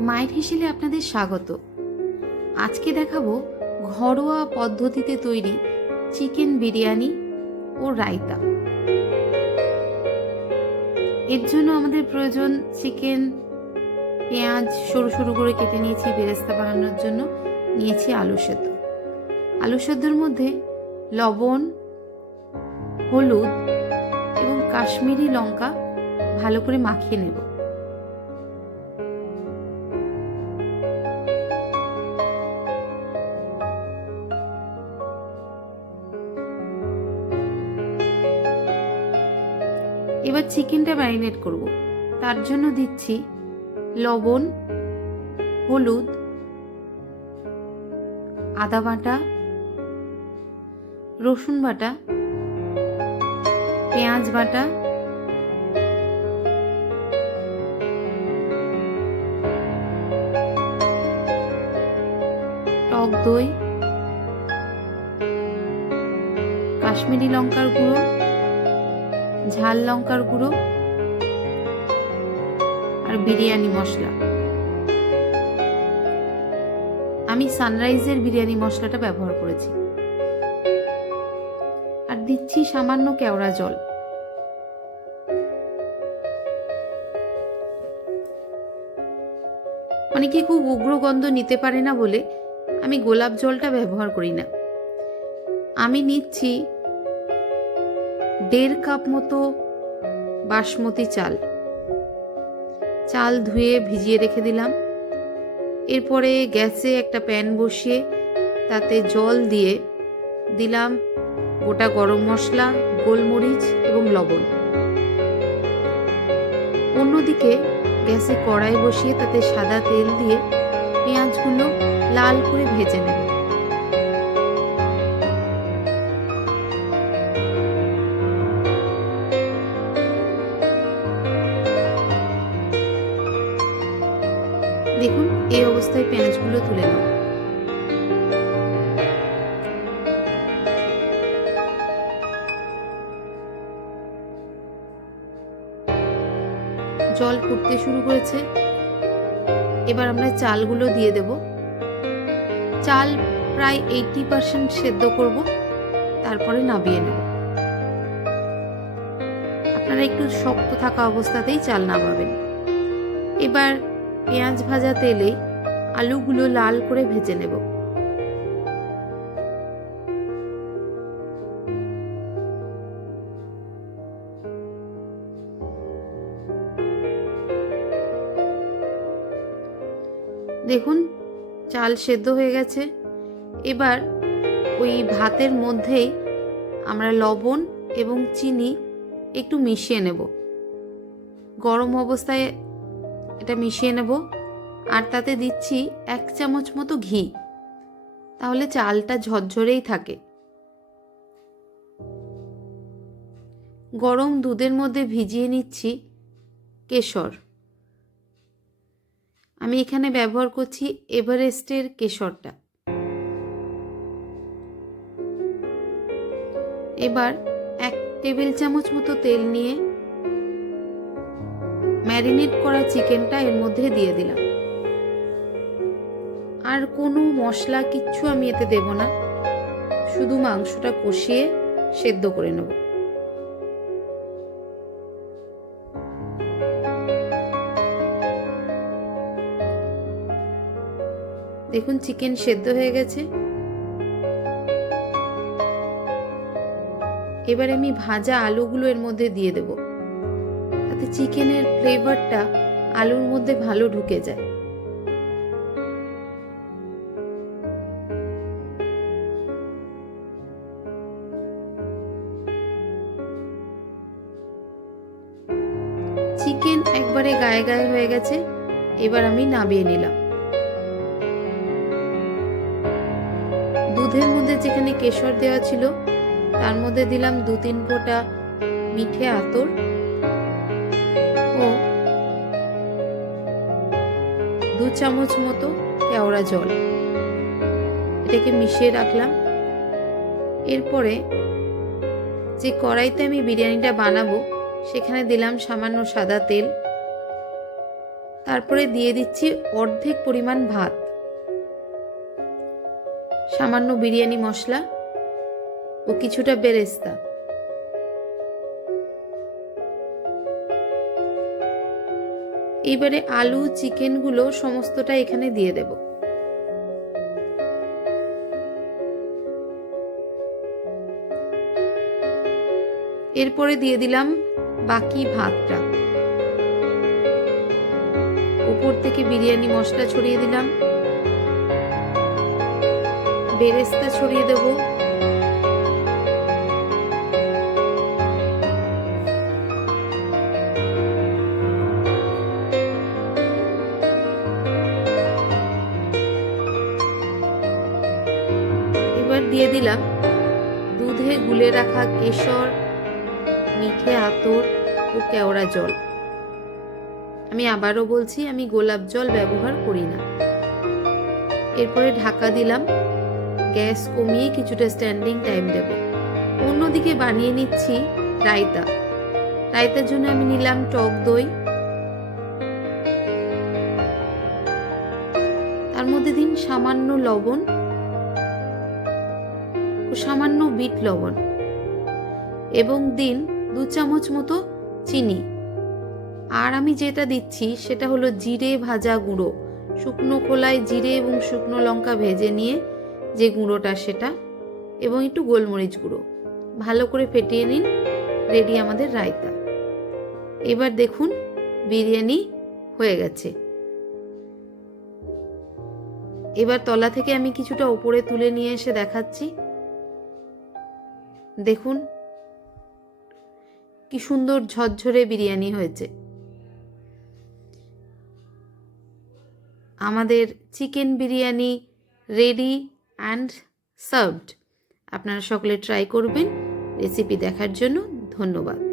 মায়ের হিসেবে আপনাদের স্বাগত। আজকে দেখাবো ঘরোয়া পদ্ধতিতে তৈরি চিকেন বিরিয়ানি ও রায়তা। এর জন্য আমাদের প্রয়োজন চিকেন, পেঁয়াজ সরু সরু করে কেটে নিয়েছি, বেরেস্তা বানানোর জন্য নিয়েছি আলু সেদ্ধ। আলু সেদ্ধর মধ্যে লবণ, হলুদ এবং কাশ্মীরি লঙ্কা ভালো করে মাখিয়ে নেব। এবার চিকেনটা ম্যারিনেট করব। তার জন্য দিচ্ছি লবণ, হলুদ, আদা বাটা, রসুন বাটা, পেঁয়াজ বাটা, টক দই, কাশ্মীরি লঙ্কার গুঁড়ো ঝাল লঙ্কার গুঁড়ো আর বিরিয়ানি মশলা। আমি সানরাইজের বিরিয়ানি মশলাটা ব্যবহার করেছি। আর দিচ্ছি সামান্য কেওড়া জল। অনেকে খুব উগ্র গন্ধ নিতে পারে না বলে আমি গোলাপ জলটা ব্যবহার করি না। আমি নিচ্ছি দেড় কাপ মতো বাসমতি চাল। চাল ধুয়ে ভিজিয়ে রেখে দিলাম। এরপরে গ্যাসে একটা প্যান বসিয়ে তাতে জল দিয়ে দিলাম গোটা গরম মশলা, গোলমরিচ এবং লবণ। অন্যদিকে গ্যাসে কড়াই বসিয়ে তাতে সাদা তেল দিয়ে পেঁয়াজগুলো লাল করে ভেজে নেব। দেখুন, এই অবস্থায় পেঁয়াজগুলো তুলে নাও। জল ফুটতে শুরু করেছে। এবার আমরা চালগুলো দিয়ে দেব। চাল প্রায় এইটি পার্সেন্ট সেদ্ধ করব। তারপরে নামিয়ে নেব। আপনারা একটু শক্ত থাকা অবস্থাতেই চাল নামাবেন। এবার পেঁয়াজ ভাজা তেলে আলুগুলো লাল করে ভেজে নেব। দেখুন, চাল সেদ্ধ হয়ে গেছে। এবার ওই ভাতের মধ্যেই আমরা লবণ এবং চিনি একটু মিশিয়ে নেব। গরম অবস্থায় এটা মিশিয়ে নেব। আর তাতে দিচ্ছি এক চামচ মতো ঘি। তাহলে চালটা ঝরঝরেই থাকে। গরম দুধের মধ্যে ভিজিয়ে নিচ্ছি কেশর। আমি এখানে ব্যবহার করছি এভারেস্টের কেশরটা। এবার এক টেবিল চামচ মতো তেল নিয়ে ম্যারিনেট করা চিকেনটা এর মধ্যে দিয়ে দিলাম। আর কোনো মশলা কিচ্ছু আমি এতে দেব না। শুধু মাংসটা কষিয়ে সেদ্ধ করে নেব। দেখুন, চিকেন সেদ্ধ হয়ে গেছে। এবার আমি ভাজা আলুগুলো এর মধ্যে দিয়ে দেব। তাতে চিকেনের ফ্লেভারটা আলুর মধ্যে ভালো ঢুকে যায়। চিকেন একবারে গায়ে গায়ে হয়ে গেছে, এবার আমি নামিয়ে নিলাম। দুধের মধ্যে যেখানে কেশর দেওয়া ছিল, তার মধ্যে দিলাম দু তিন ফোঁটা মিঠে আতর। দু চামচ মতো কেওড়া জল। এটাকে মিশিয়ে রাখলাম। এরপরে যে কড়াইতে আমি বিরিয়ানিটা বানাবো, সেখানে দিলাম সামান্য সাদা তেল। তারপরে দিয়ে দিচ্ছি অর্ধেক পরিমাণ ভাত। সামান্য বিরিয়ানি মশলা ও কিছুটা বেরেস্তা। এবারে আলু, চিকেনগুলো সমস্তটা এখানে দিয়ে দেব। এরপরে দিয়ে দিলাম বাকি ভাতটা। উপর থেকে বিরিয়ানি মশলা ছড়িয়ে দিলাম। বেরেস্তা ছড়িয়ে দেব। দিলাম। দুধে গুলে রাখা কেশর, মিঠে আতর ও কেওড়া জল। আমি আবারও বলছি, আমি গোলাপ জল ব্যবহার করি না। এরপরে ঢাকা দিলাম। গ্যাস কমিয়ে কিছুটা স্ট্যান্ডিং টাইম দেব। অন্যদিকে বানিয়ে নিচ্ছি রায়তা। রায়তার জন্য আমি নিলাম টক দই। তার মধ্যে দিন সামান্য লবণ। ও সামান্য বিট লবণ এবং দিন দু চামচ মতো চিনি। আর আমি যেটা দিচ্ছি সেটা হলো জিরে ভাজা গুঁড়ো। শুকনো খোলায় জিরে এবং শুকনো লঙ্কা ভেজে নিয়ে যে গুঁড়োটা সেটা এবং একটু গোলমরিচ গুঁড়ো। ভালো করে ফেটিয়ে নিন, রেডি আমাদের রায়তা। এবার দেখুন, বিরিয়ানি হয়ে গেছে। এবার তলা থেকে আমি কিছুটা ওপরে তুলে নিয়ে এসে দেখাচ্ছি। দেখুন, কি সুন্দর ঝরঝরে বিরিয়ানি হয়েছে। আমাদের chicken biryani ready and served আপনারা সকলে ট্রাই করবেন। রেসিপি দেখার জন্য ধন্যবাদ।